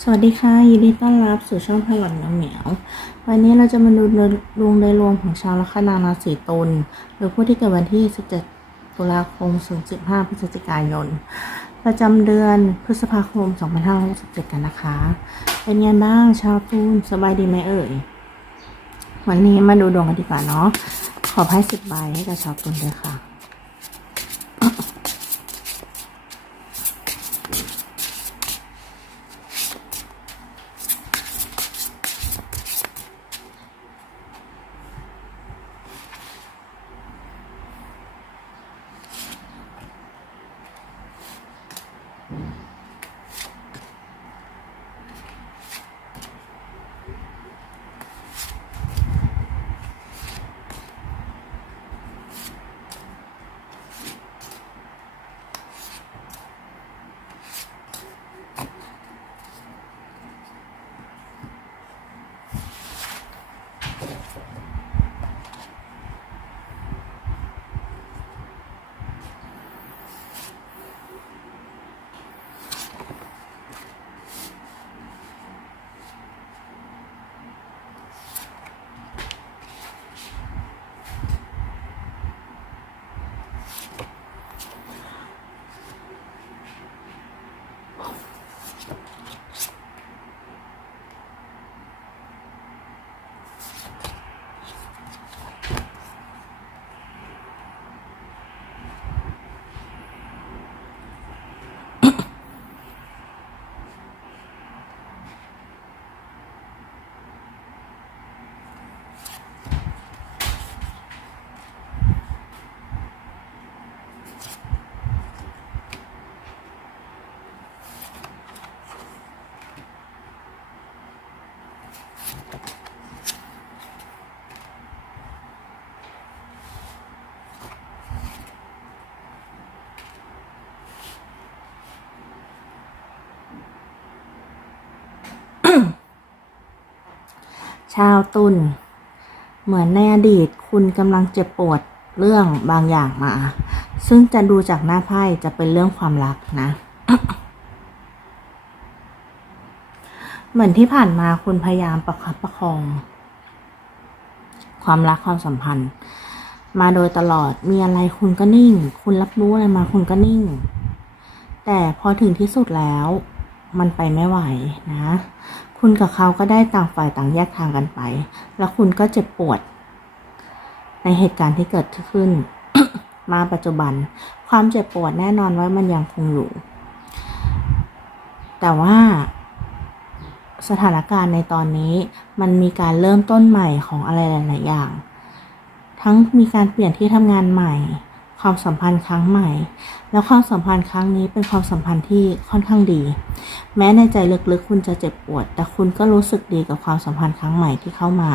สวัสดีค่ะยินดีต้อนรับสู่ช่องพลังน้ำเหมียว วันนี้เราจะมาดูดวงโดยรวมของชาวลัคนาราศีตุลหรือผู้ที่เกิดวันที่ 17 ตุลาคมถึง15 พฤศจิกายน ประจำเดือนพฤษภาคม 2567 กันนะคะ เป็นไงบ้างชาวตุลสบายดีไหมเอ่ย วันนี้มาดูดวงกันดีกว่าเนาะขอไพ่สิบใบให้กับชาวตุลเลยค่ะ ชาวตุลเหมือนในอดีตคุณกำลังเจ็บปวดเรื่องบางอย่างมา ซึ่งจะดูจากหน้าไพ่จะเป็นเรื่องความรักนะ เหมือนที่ผ่านมาคุณพยายามประคับประคอง ความรักความสัมพันธ์ มาโดยตลอดมีอะไรคุณก็นิ่ง คุณรับรู้อะไรมาคุณก็นิ่ง แต่พอถึงที่สุดแล้ว มันไปไม่ไหวนะ คุณกับเขาก็ได้ต่างฝ่ายต่างแยกทางกันไป แล้วคุณก็เจ็บปวด ในเหตุการณ์ที่เกิดขึ้น มาปัจจุบัน ความเจ็บปวดแน่นอนว่ามันยังคงอยู่ แต่ว่าสถานการณ์ในตอนนี้มันมีการเริ่มต้นใหม่ของอะไรหลาย ๆ อย่าง ทั้งมีการเปลี่ยนที่ทำงานใหม่ ความสัมพันธ์ครั้งใหม่ แล้วความสัมพันธ์ครั้งนี้เป็นความสัมพันธ์ที่ค่อนข้างดี แม้ในใจลึกๆคุณจะเจ็บปวด แต่คุณก็รู้สึกดีกับความสัมพันธ์ครั้งใหม่ที่เข้ามา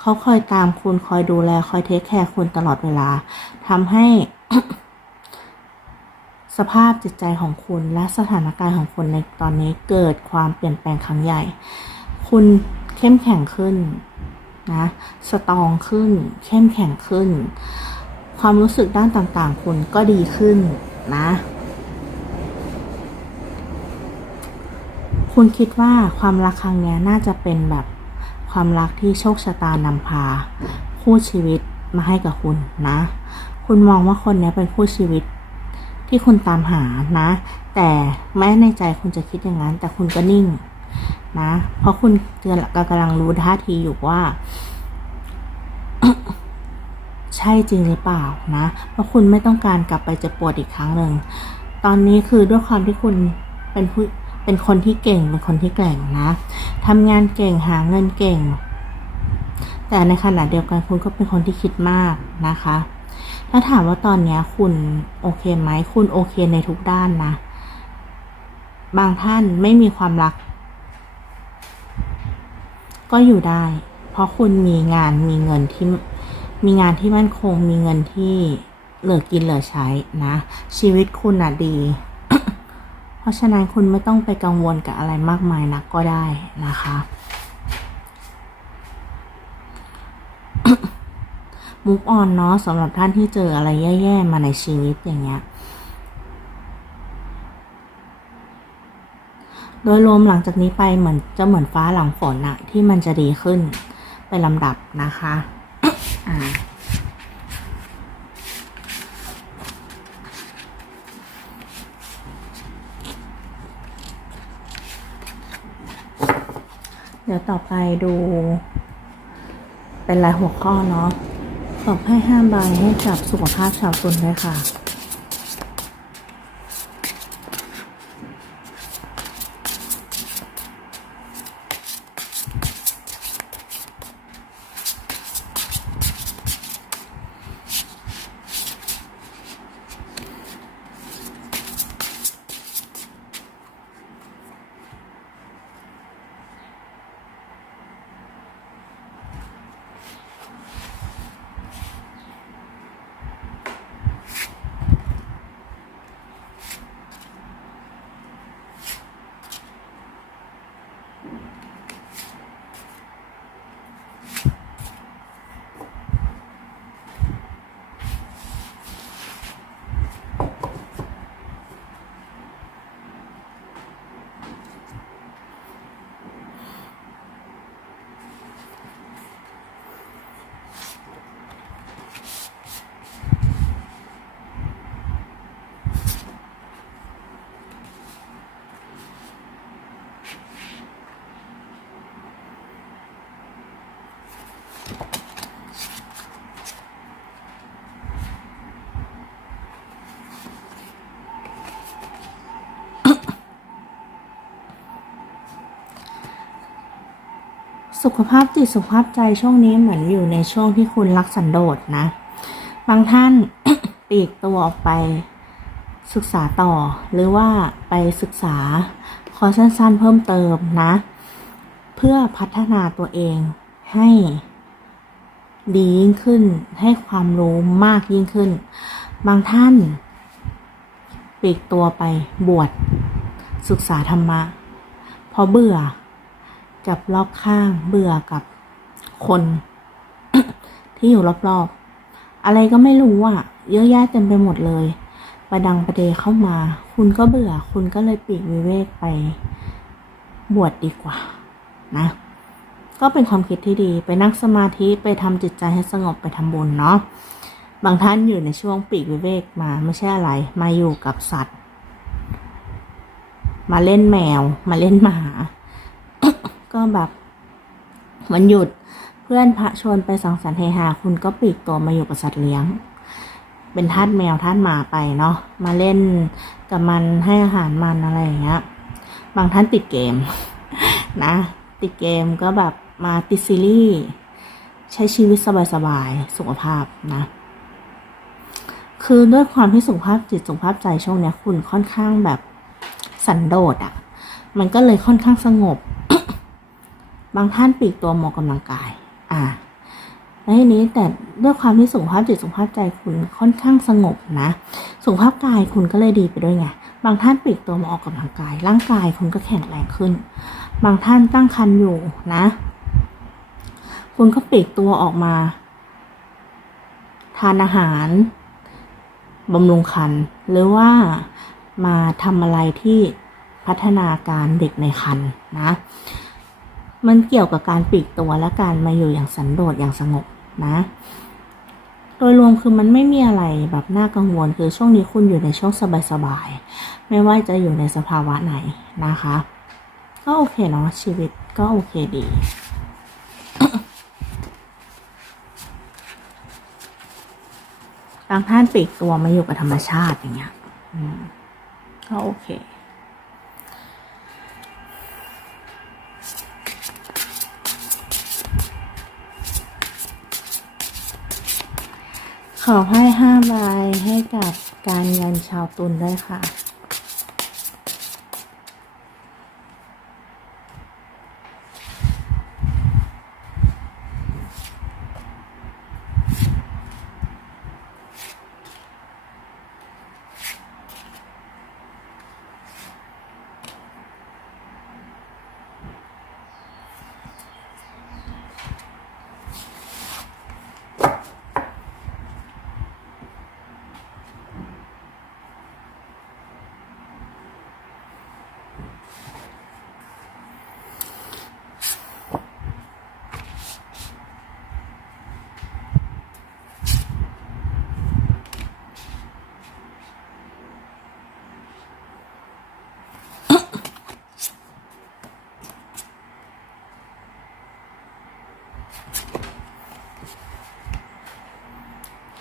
เขาคอยตามคุณคอยดูแลคอยเทคแคร์คุณตลอดเวลาทำให้สภาพจิตใจของคุณและสถานการณ์ของคุณในตอนนี้เกิดความเปลี่ยนแปลงครั้งใหญ่ คุณเข้มแข็งขึ้นนะ สตองขึ้น เข้มแข็งขึ้น ความรู้สึกด้านต่างๆ คุณก็ดีขึ้นนะ คุณคิดว่าความรักครั้งนี้น่าจะเป็นแบบความรักที่โชคชะตานำพา คู่ชีวิตมาให้กับคุณนะ คุณมองว่าคนนี้เป็นคู่ชีวิตที่คุณตามหานะ แต่แม้ในใจคุณจะคิดอย่างนั้น แต่คุณก็นิ่งนะ เพราะคุณกำลังรู้ท่าทีอยู่ว่า ใช่จริงหรือเปล่านะ เพราะคุณไม่ต้องการกลับไปเจ็บปวดอีกครั้งหนึ่ง ตอนนี้คือด้วยความที่คุณเป็นผู้เป็นคนที่เก่งเป็นคนที่แกร่งนะทำงานเก่งหาเงินเก่ง แต่ในขณะเดียวกันคุณก็เป็นคนที่คิดมากนะคะ ถ้าถามว่าตอนนี้คุณโอเคไหมคุณโอเคในทุกด้านนะ บางท่านไม่มีความรัก ก็อยู่ได้ เพราะคุณมีงานมีเงินที่ มีงานที่มั่นคง มีเงินที่เหลือกินเหลือใช้นะ ชีวิตคุณอะดี เพราะฉะนั้นคุณไม่ต้องไปกังวลกับอะไรมากมายนักก็ได้นะคะ มุกออนเนาะสำหรับท่านที่เจออะไรแย่ ๆ มาในชีวิตอย่างเงี้ย โดยรวมหลังจากนี้ไปเหมือนจะเหมือนฟ้าหลังฝนอะที่มันจะดีขึ้นเป็นลำดับนะคะ อ่าเดี๋ยวต่อไปดู เป็นรายหัวข้อเนาะตอบให้ห้าใบให้จับสุขภาพชาวตุนด้วยค่ะ สุขภาพจิตสุขภาพใจช่วงนี้เหมือนอยู่ในช่วงที่คุณรักสันโดษนะ บางท่านปีกตัวออกไปศึกษาต่อ หรือว่าไปศึกษาคอร์สสั้นๆเพิ่มเติมนะ เพื่อพัฒนาตัวเองให้ดียิ่งขึ้นให้ความรู้มากยิ่งขึ้น บางท่านปีกตัวไปบวชศึกษาธรรมะพราะเบื่อ กับรอบข้างเบื่อกับคน ที่อยู่รอบๆ อะไรก็ไม่รู้อะเยอะแยะเต็มไปหมดเลย ประดังประเดเข้ามา คุณก็เบื่อ คุณก็เลยปีกวิเวกไป บวชดดีกว่า นะ ก็เป็นความคิดที่ดี ไปนั่งสมาธิ ไปทำจิตใจให้สงบ ไปทำบุญเนาะ บางท่านอยู่ในช่วงปีกวิเวกมา ไม่ใช่อะไร มาอยู่กับสัตว์ มาเล่นแมว มาเล่นหมา ก็แบบวันหยุดเพื่อนพระชวนไปสังสรรค์เฮฮาคุณก็ปลีกตัวมาอยู่กับสัตว์เลี้ยง เป็นทาสแมวทาสหมาไปเนาะมาเล่นกับมันให้อาหารมันอะไรอย่างเงี้ยบางท่านติดเกมนะ ติดเกมก็แบบมาติดซีรีส์ใช้ชีวิตสบายๆสุขภาพนะ คือด้วยความที่สุขภาพจิตสุขภาพใจช่วงเนี้ยคุณค่อนข้างแบบสันโดษอะ่ะ มันก็เลยค่อนข้างสงบ บางท่านปีกตัวหมอกกำลังกาย อ่าและทีนี้แต่ด้วยความที่สุขภาพจิตสุขภาพใจคุณค่อนข้างสงบนะสุขภาพกายคุณก็เลยดีไปด้วยไงบางท่านปีกตัวมาออกกำลังกาย ร่างกายคุณก็แข็งแรงขึ้น บางท่านตั้งครรภ์อยู่นะ คุณก็ปีกตัวออกมา ทานอาหารบำรุงครรภ์หรือว่ามาทำอะไรที่พัฒนาการเด็กในครรภ์นะ มันเกี่ยวกับการปลีกตัวและการมาอยู่อย่างสันโดษอย่างสงบนะ โดยรวมคือมันไม่มีอะไรแบบน่ากังวลคือช่วงนี้คุณอยู่ในช่วงสบายๆไม่ว่าจะอยู่ในสภาวะไหนนะคะ ก็โอเคเนาะชีวิตก็โอเคดีบางท่านปลีกตัวมาอยู่กับธรรมชาติอย่างเงี้ยก็โอเค ขอให้ห้าใบให้กับการเงินชาวตุลด้วยค่ะ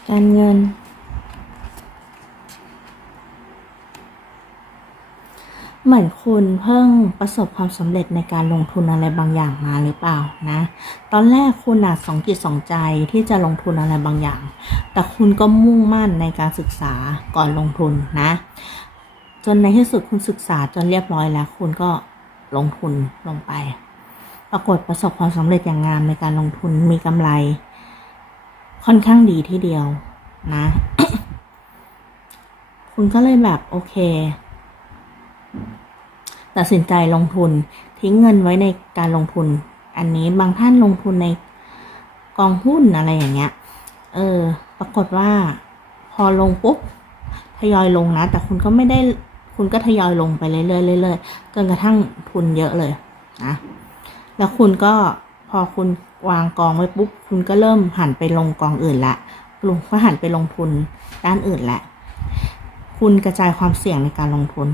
การเงิน เหมือนคุณเพิ่งประสบความสำเร็จในการลงทุนอะไรบางอย่างมาหรือเปล่านะ ตอนแรกคุณอะสองจิตสองใจที่จะลงทุนอะไรบางอย่าง แต่คุณก็มุ่งมั่นในการศึกษาก่อนลงทุนนะ จนในที่สุดคุณศึกษาจนเรียบร้อยแล้ว คุณก็ลงทุนลงไป ปรากฏประสบความสำเร็จอย่างงามในการลงทุนมีกำไร ค่อนข้างดีทีเดียวนะ คุณก็เลยแบบโอเคตัดสินใจลงทุนทิ้งเงินไว้ในการลงทุน อันนี้บางท่านลงทุนในกองหุ้นอะไรอย่างเงี้ย เออ ปรากฏว่า พอลงปุ๊บทยอยลงนะ แต่คุณก็ไม่ได้ คุณก็ทยอยลงไปเรื่อยๆเรื่อยๆจนกระทั่งทุนเยอะเลยนะ แล้วคุณก็ พอคุณวางกองไว้ปุ๊บ คุณก็เริ่มหันไปลงกองอื่นละลงก็หันไปลงทุนด้านอื่นแหละ คุณกระจายความเสี่ยงในการลงทุน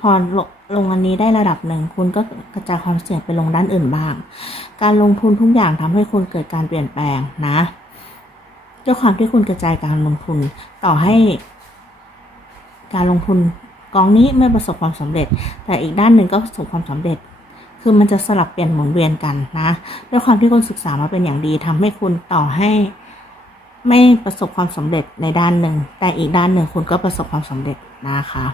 พอลงลงอันนี้ได้ระดับหนึ่ง คุณก็กระจายความเสี่ยงไปลงด้านอื่นบ้าง การลงทุนทุกอย่างทำให้คุณเกิดการเปลี่ยนแปลงนะด้วยความที่คุณกระจายการลงทุนต่อให้ การลงทุนกองนี้ไม่ประสบความสำเร็จ แต่อีกด้านหนึ่งก็ประสบความสำเร็จ คือมันจะสลับเปลี่ยนหมุนเวียนกันนะด้วยความที่คุณศึกษามาเป็นอย่างดีทำให้คุณต่อให้ไม่ประสบความสำเร็จในด้านหนึ่ง แต่อีกด้านหนึ่งคุณก็ประสบความสำเร็จนะคะ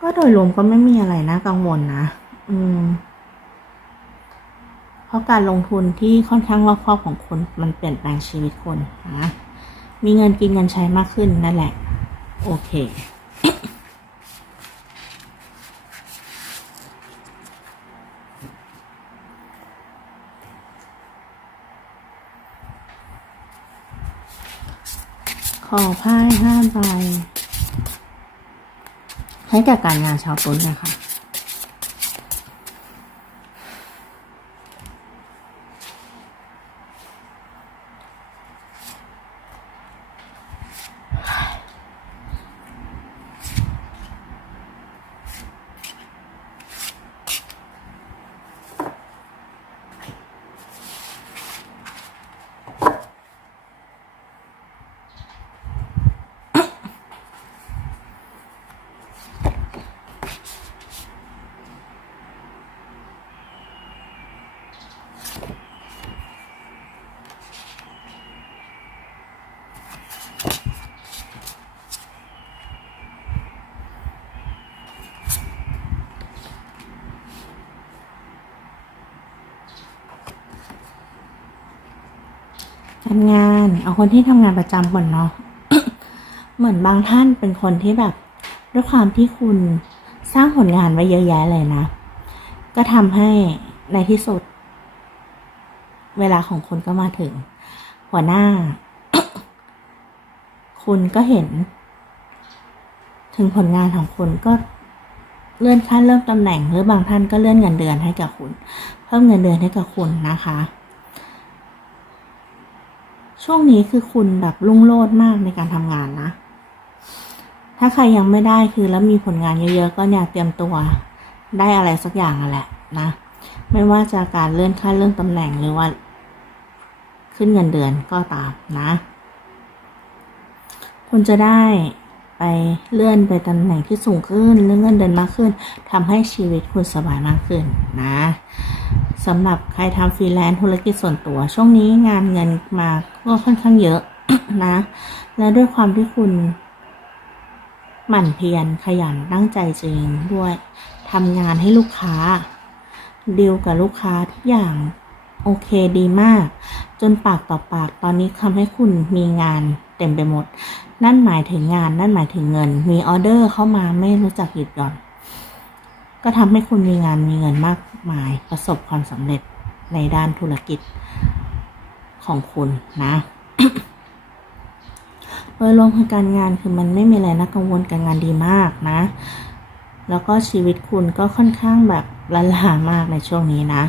ก็โดยรวมก็ไม่มีอะไรน่ากังวลนะ อืม เพราะการลงทุนที่ค่อนข้างรอบคอบของคุณมันเปลี่ยนแปลงชีวิตคนนะ มีเงินกินเงินใช้มากขึ้นนั่นแหละ โอเค ขอไพ่ห้าใบให้กับการงานชาวตุนเลยค่ะ การงานเอาคนที่ทำงานประจำก่อนเนาะเหมือนบางท่านเป็นคนที่แบบ ด้วยความที่คุณสร้างผลงานไว้เยอะแยะเลยนะ ก็ทำให้ในที่สุด เวลาของคุณก็มาถึง หัวหน้า คุณก็เห็น ถึงผลงานของคุณก็เลื่อนขั้นเริ่มตำแหน่งหรือบางท่านก็เลื่อนเงินเดือนให้กับคุณ เพิ่มเงินเดือนให้กับคุณนะคะ ช่วงนี้คือคุณแบบรุ่งโรจน์มากในการทำงานนะ ถ้าใครยังไม่ได้คือแล้วมีผลงานเยอะๆ ก็เนี่ยเตรียมตัวได้อะไรสักอย่างอะแหละนะ ไม่ว่าจะการเลื่อนขั้นเรื่องตำแหน่งหรือว่า ขึ้นเงินเดือนก็ตามนะ คุณจะได้ ไปเลื่อนไปตำแหน่งที่สูงขึ้นเลื่อนเงินเดือนมากขึ้นทำให้ชีวิตคุณสบายมากขึ้นนะสำหรับใครทำฟรีแลนซ์ธุรกิจส่วนตัว ช่วงนี้งานเงินมาก็ค่อนข้างเยอะนะ และด้วยความที่คุณหมั่นเพียรขยันตั้งใจจริงด้วยทำงานให้ลูกค้าดีลกับลูกค้าทุกอย่างโอเคดีมาก จนปากต่อปากตอนนี้ทำให้คุณมีงานเต็มไปหมด นั่นหมายถึงงาน นั่นหมายถึงเงิน มีออเดอร์เข้ามาไม่รู้จักหยุดหย่อน ก็ทำให้คุณมีงานมีเงินมากมายประสบความสำเร็จในด้านธุรกิจของคุณนะโดยรวมคือการงานคือมันไม่มีอะไรน่ากังวลการงานดีมากนะ แล้วก็ชีวิตคุณก็ค่อนข้างแบบละลามากในช่วงนี้นะ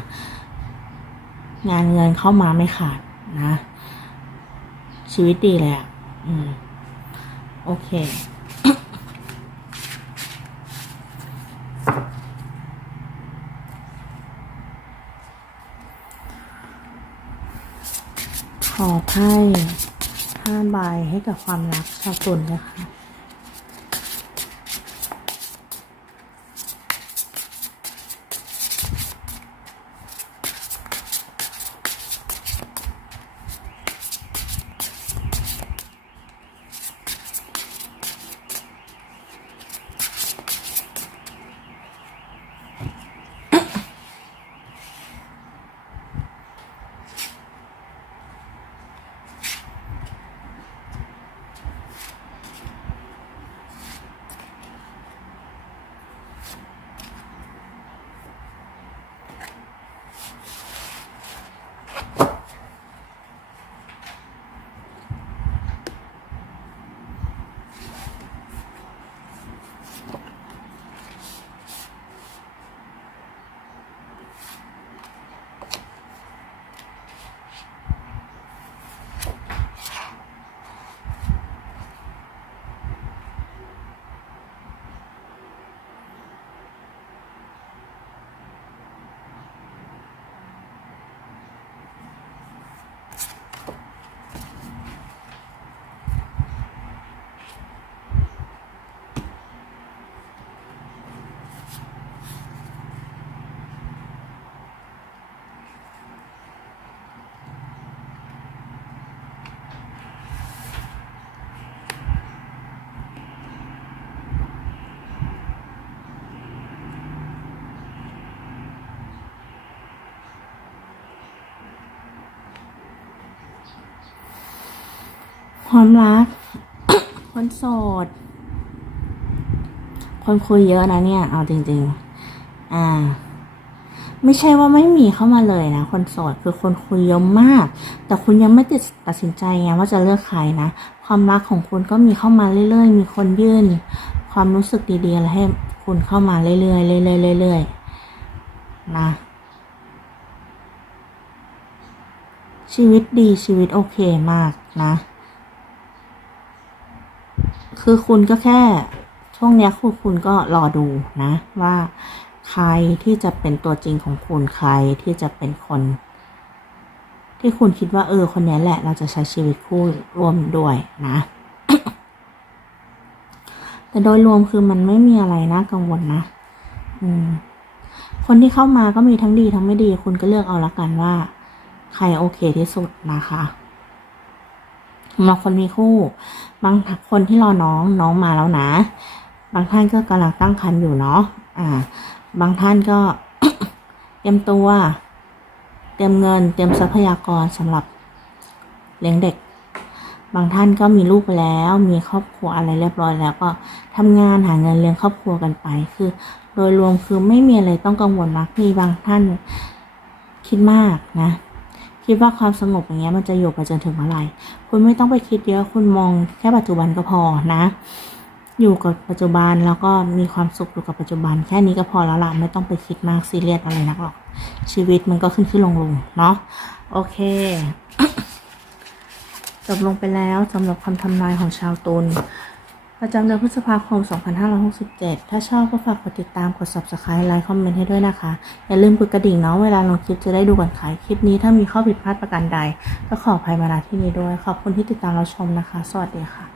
งานเงินเข้ามาไม่ขาดนะ ชีวิตดีเลยอะ อืม โอเค ขอไพ่ห้าใบให้กับความรักชาวตุลนะคะ ความรัก คนโสด คนคุยเยอะนะเนี่ย เอาจริง ๆ อ่า ไม่ใช่ว่าไม่มีเข้ามาเลยนะ คนโสดคือคนคุยเยอะมาก แต่คุณยังไม่ติดตัดสินใจไงว่าจะเลือกใครนะ ความรักของคุณก็มีเข้ามาเรื่อยๆ มีคนยื่น ความรู้สึกดีๆอะไรให้คุณเข้ามาเรื่อยๆเรื่อยๆเรื่อยๆนะชีวิตดีชีวิตโอเคมากนะ คือคุณก็แค่ช่วงนี้คุณคุณก็รอดูนะว่าใครที่จะเป็นตัวจริงของคุณใครที่จะเป็นคน ที่คุณคิดว่าเออคนนี้แหละ เราจะใช้ชีวิตคู่ร่วมด้วยนะ แต่โดยรวมคือมันไม่มีอะไรน่ากังวลนะ อืม คนที่เข้ามาก็มีทั้งดีทั้งไม่ดี คุณก็เลือกเอาละกันว่า ใครโอเคที่สุดนะคะ สำหรับคนมีคู่ บางคนที่รอน้องน้องมาแล้วนะ บางท่านก็กำลังตั้งครรภ์อยู่เนาะอ่า บางท่านก็เตรียมตัว เตรียมเงิน เตรียมทรัพยากรสำหรับเลี้ยงเด็ก บางท่านก็มีลูกไปแล้ว มีครอบครัวอะไรเรียบร้อยแล้วก็ทำงานหาเงินเลี้ยงครอบครัวกันไป คือ โดยรวมคือไม่มีอะไรต้องกังวลมากมีบางท่านคิดมากนะ คิดว่าความสงบอย่างเงี้ยมันจะอยู่ไปจนถึงเมื่อไหร่คุณไม่ต้องไปคิดเยอะคุณมองแค่ปัจจุบันก็พอนะ อยู่กับปัจจุบันแล้วก็มีความสุขอยู่กับปัจจุบัน แค่นี้ก็พอแล้วล่ะไม่ต้องไปคิดมากซีเรียสอะไรนักหรอก ชีวิตมันก็ขึ้นขึ้นลงลงเนาะโอเคจบลงไปแล้วสำหรับคำทำนายของชาวตุล ประจำเดือนพฤษภาคม 2567 ถ้าชอบก็ฝากกดติดตาม กด subscribe ไลค์ คอมเมนต์ให้ด้วยนะคะ อย่าลืมกดกระดิ่งเนาะ เวลาลงคลิปจะได้ดูก่อนใคร คลิปนี้ถ้ามีข้อผิดพลาดประการใด ก็ขออภัยมาณที่นี้ด้วย ขอบคุณที่ติดตามรับชมนะคะ สวัสดีค่ะ